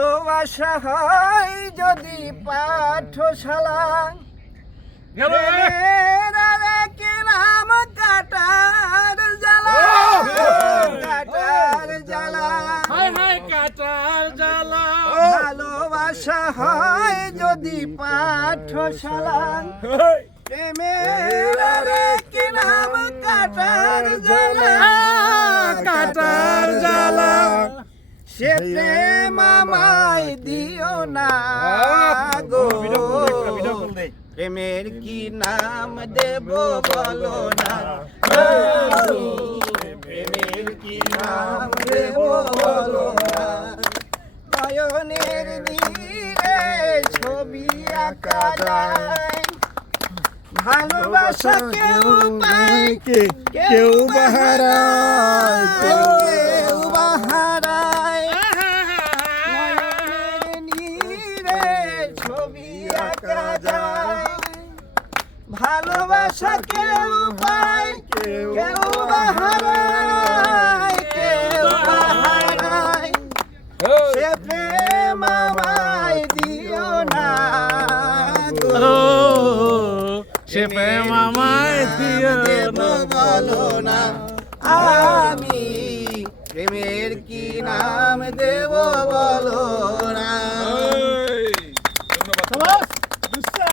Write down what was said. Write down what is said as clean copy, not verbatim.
ভালোবাসা হয় যদি পাঠশালা কি নাম কাটার জ্বালা কাটার জ্বালা কাটার জ্বালা ভালোবাসা হয় যদি পাঠশালা প্রেমের কি নাম কাটার জ্বালা কাটার জ্বালা সে প্রেম আমায় দিও না গো প্রেমের কি নাম দেব বলো না প্রেমের কি নাম দেব বলো না নয়নের নীরে ছবি আঁকা যায় ভালোবাসা কেউ পায় কেউ বাহারায় কেউ বাহারায় নয়নের নীরে ছবি আঁকা যায় ভালোবাসা কেউ পায় কেউ বাহারায় কেউ বাহারায় সে প্রেম আমায় দিও না গো সে প্রেম আমায় দিও দেব বলো না আমি প্রেমের কি নাম দেব বলো